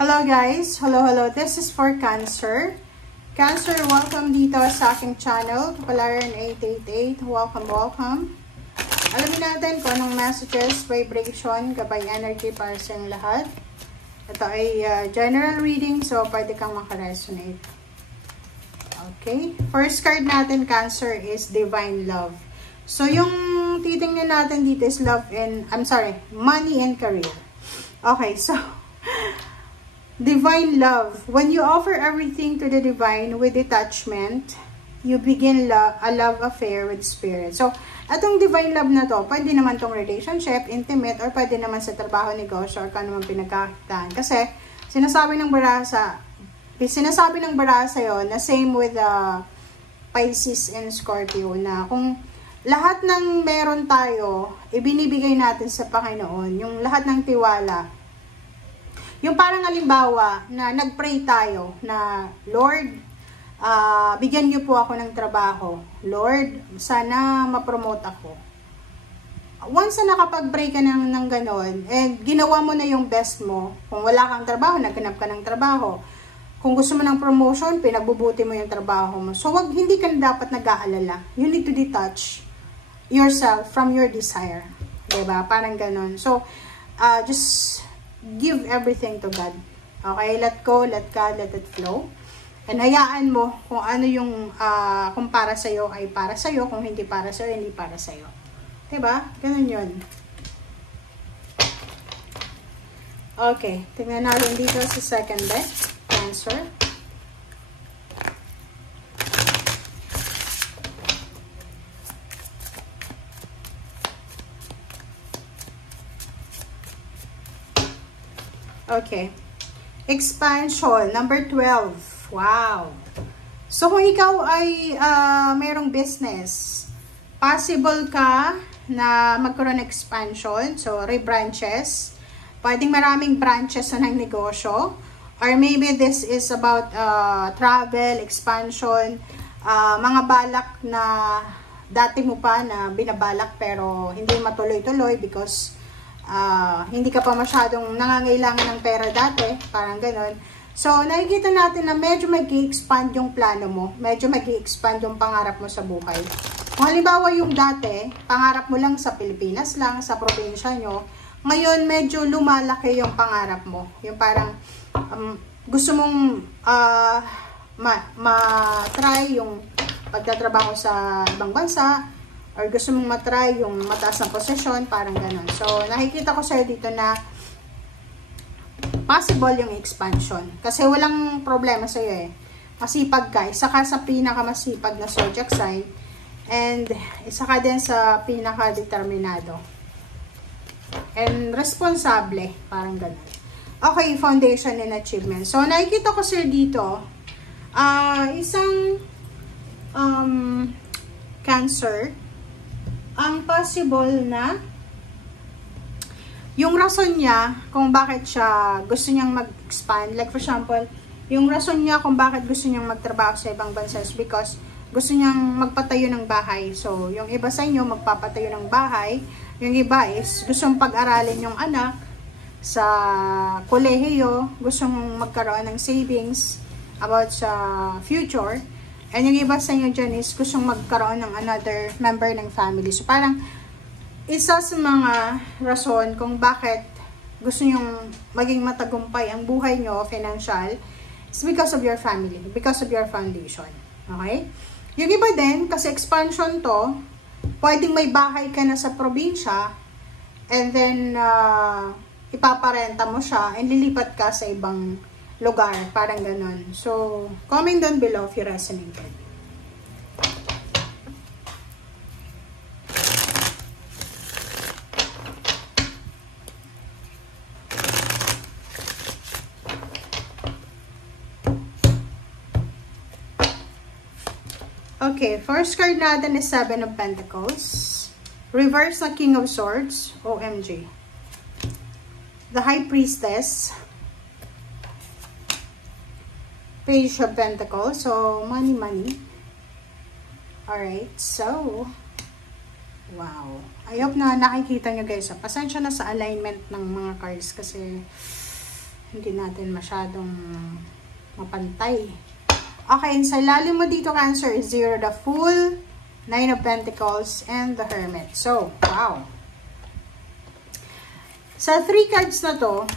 Hello guys! Hello! This is for Cancer. Cancer, welcome dito sa aking channel. Kapalaran 888. Welcome. Alamin natin kung anong messages, vibration, gabay energy para sa inyong lahat. Ito ay general reading, so pwede kang makaresonate. Okay. First card natin, Cancer, is Divine Love. So, yung titingnan natin dito is money and career. Okay, so Divine Love. When you offer everything to the divine with detachment, you begin a love affair with spirit. So, atong divine love na to, pwede naman tong relationship, intimate, or pwede naman sa trabaho, negosyo, or kung naman pinagkakitaan. Kasi, sinasabi ng barasa yun, na same with Pisces and Scorpio, na kung lahat ng meron tayo, ibinibigay natin sa Panginoon, yung lahat ng tiwala. Yung parang halimbawa na nagpray tayo na, Lord, bigyan niyo po ako ng trabaho. Lord, sana ma-promote ako. Once na nakapag-pray ka ng ganon, and ginawa mo na yung best mo, kung wala kang trabaho, naghanap ka ng trabaho. Kung gusto mo ng promotion, pinagbubuti mo yung trabaho mo. So, hindi ka na dapat nag-aalala. You need to detach yourself from your desire. Diba? Parang ganon. So, just give everything to God. Okay? Let go, let God, let it flow. And hayaan mo kung ano yung, kung para sa'yo ay para sa'yo, kung hindi para sa'yo, hindi para sa'yo. Diba? Ganun yun. Okay. Tingnan natin dito sa second deck. Cancer. Okay. Expansion, number 12. Wow. So, kung ikaw ay mayroong business, possible ka na magkaroon ng expansion. So, rebranches. Pwedeng maraming branches na ng negosyo. Or maybe this is about travel, expansion, mga balak na dati mo pa na binabalak pero hindi matuloy-tuloy because hindi ka pa masyadong nangangailangan ng pera dati, parang ganon. So, nakikita natin na medyo mag-i-expand yung plano mo, medyo mag-i-expand yung pangarap mo sa buhay. Kung halimbawa yung dati, pangarap mo lang sa Pilipinas lang, sa probinsya nyo, ngayon medyo lumalaki yung pangarap mo. Yung parang gusto mong ma-try yung pagtatrabaho sa ibang bansa, or gusto mong matry yung mataas na posisyon, parang ganun. So, nakikita ko sa'yo dito na possible yung expansion. Kasi walang problema sa'yo eh. Masipag ka. Isa ka sa pinakamasipag na zodiac sign. And isa ka din sa pinaka-determinado. And responsable. Parang ganun. Okay, foundation and achievement. So, nakikita ko sa'yo dito, isang Cancer, ang possible na yung rason niya kung bakit siya gusto niyang mag-expand, like for example, yung rason niya kung bakit gusto niyang magtrabaho sa ibang bansa is because gusto niyang magpatayo ng bahay. So, yung iba sa inyo magpapatayo ng bahay, yung iba is gustong pag-aralin yung anak sa kolehiyo, gustong magkaroon ng savings about sa future. And yung iba sa inyo dyan is gustong magkaroon ng another member ng family. So, parang isa sa mga rason kung bakit gusto nyong maging matagumpay ang buhay nyo, financial, is because of your family, because of your foundation. Okay? Yung iba din, kasi expansion to, pwedeng may bahay ka na sa probinsya, and then, ipaparenta mo siya, and lilipat ka sa ibang lugar, parang ganun. So, comment down below if you resonated. Okay, first card natin is 7 of Pentacles. Reverse na King of Swords. OMG. The High Priestess. Page of Pentacles. So, money. Alright, so, wow. I hope na nakikita nyo guys. Pasensya na sa alignment ng mga cards kasi hindi natin masyadong mapantay. Okay, and sa ilalim mo dito, Cancer, is 0 the Fool, 9 of Pentacles, and the Hermit. So, wow. Sa 3 cards na to,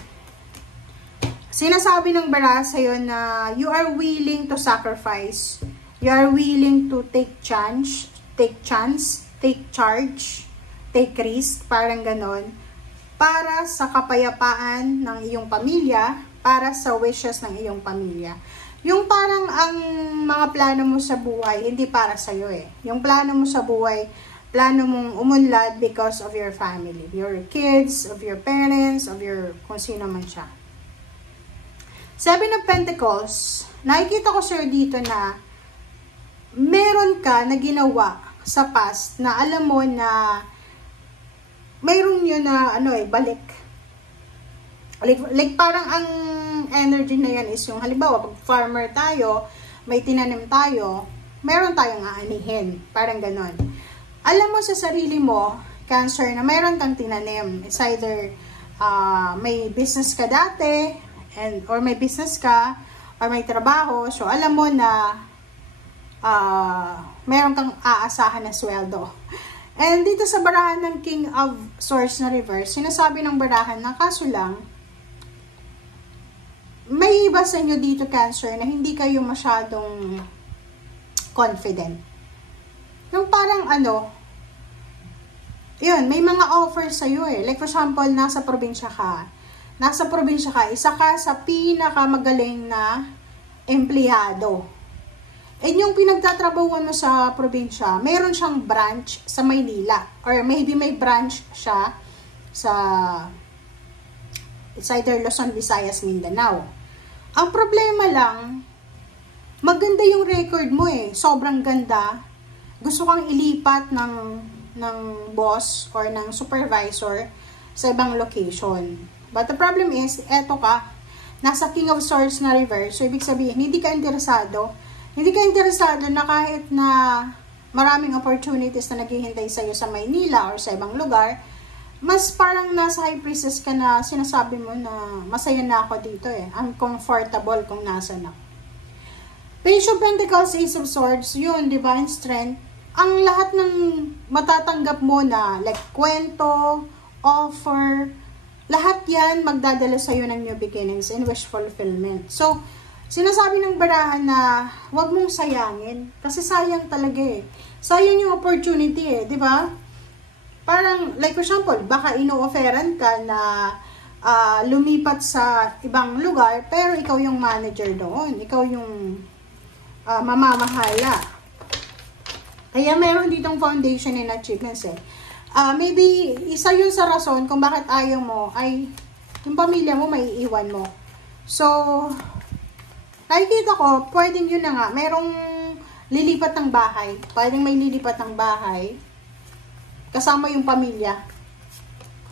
sinasabi ng bara sa'yo na you are willing to sacrifice, you are willing to take charge, take charge, take risk, parang ganon, para sa kapayapaan ng iyong pamilya, para sa wishes ng iyong pamilya. Yung parang ang mga plano mo sa buhay, hindi para sa'yo eh. Yung plano mo sa buhay, plano mong umunlad because of your family, your kids, of your parents, of your kung sino man siya. 7 of Pentacles, nakikita ko sir dito na meron ka na ginawa sa past na alam mo na mayroon yun na balik. Like parang ang energy na yan is yung halimbawa pag farmer tayo, may tinanim tayo, meron tayong aanihin, parang ganon. Alam mo sa sarili mo, Cancer, na meron kang tinanim. It's either may business ka dati, or may business ka, or may trabaho. So, alam mo na meron kang aasahan na sweldo. And dito sa barahan ng King of Swords na reverse, sinasabi ng barahan na kaso lang, may iba sa inyo dito, Cancer, na hindi kayo masyadong confident. Yung parang yun, may mga offers sa'yo eh. Like for example, nasa probinsya ka, isa ka sa pinakamagaling na empleyado. And yung pinagtatrabahuan mo sa probinsya, mayroon siyang branch sa Maynila. Or maybe may branch siya sa it's either Luzon, Visayas, Mindanao. Ang problema lang, maganda yung record mo eh. Sobrang ganda. Gusto kang ilipat ng boss or ng supervisor sa ibang location. But the problem is, eto ka, nasa King of Swords na reverse. So, ibig sabihin, hindi ka interesado. Hindi ka interesado na kahit na maraming opportunities na naghihintay sa'yo sa Maynila or sa ibang lugar, mas parang nasa high priestess ka na sinasabi mo na masaya na ako dito eh. I'm comfortable kung nasa na. Page of Pentacles, Ace of Swords, yun, divine strength. Ang lahat ng matatanggap mo na like kwento, offer, lahat yan magdadala sa'yo ng new beginnings and wish fulfillment. So, sinasabi ng barahan na huwag mong sayangin. Kasi sayang talaga eh. Sayang yung opportunity eh, di ba? Parang, like for example, baka ino-offeran ka na lumipat sa ibang lugar, pero ikaw yung manager doon. Ikaw yung mamamahala. Kaya meron ditong foundation and achievements eh. Maybe, isa yun sa rason kung bakit ayaw mo ay yung pamilya mo may iiwan mo. So, nakikita ko, pwedeng yun na nga. Merong lilipat ng bahay. Pwedeng may lilipat ng bahay. Kasama yung pamilya.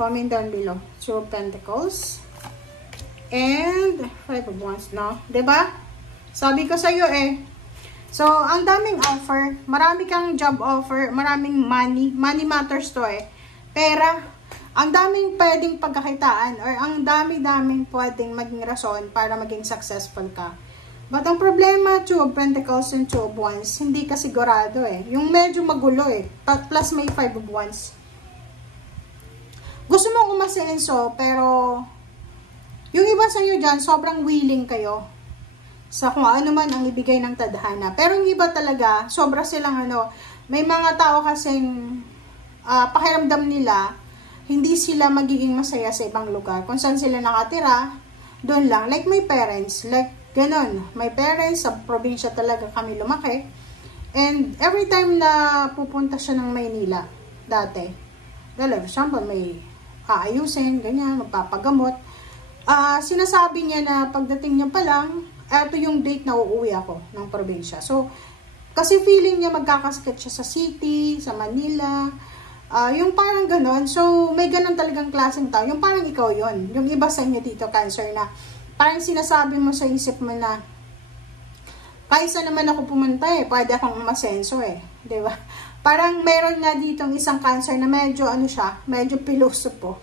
Comment down below. Two of Pentacles. And, 5 of Wands, no? Diba? Sabi ko sa'yo eh. So, ang daming offer, marami kang job offer, maraming money. Money matters to eh. Pera, ang daming pwedeng pagkakitaan or ang dami-daming pwedeng maging rason para maging successful ka. But ang problema, 2 of Pentacles and 2 of Wands, hindi ka sigurado eh. Yung medyo magulo eh. Plus may 5 of Wands. Gusto mong umasenso, pero yung iba sa inyo dyan, sobrang willing kayo sa kung ano man ang ibigay ng tadhana. Pero yung iba talaga, sobra silang may mga tao kasing pakiramdam nila, hindi sila magiging masaya sa ibang lugar. Kung saan sila nakatira, doon lang. Like my parents, like ganon. My parents, sa probinsya talaga kami lumaki. And every time na pupunta siya ng Maynila, dati, dahil, for example, may aayusin, ganyan, magpapagamot, sinasabi niya na pagdating niya pa lang, ito yung date na uuwi ako ng probinsya. So, kasi feeling niya magkakasakit siya sa city, sa Manila, yung parang ganon. So, may ganon talagang klaseng tao. Yung parang ikaw yon. Yung iba sa inyo dito, Cancer, na parang sinasabi mo sa isip mo na, kaysa naman ako pumunta eh, pwede akong umasenso eh. Diba? Parang meron nga ditong isang Cancer na medyo, medyo pilosopo.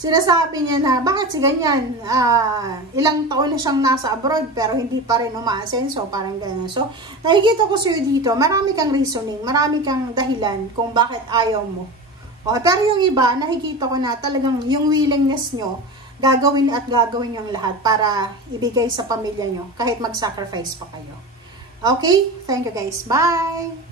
sinasabi niya na, bakit si ganyan? Ilang taon na siyang nasa abroad, pero hindi pa rin umaasenso, parang gano'n. So, nakikita ko sa'yo dito, marami kang reasoning, marami kang dahilan kung bakit ayaw mo. Okay, pero yung iba, nakikita ko na talagang yung willingness nyo, gagawin at gagawin yung lahat para ibigay sa pamilya nyo, kahit mag-sacrifice pa kayo. Okay? Thank you guys. Bye!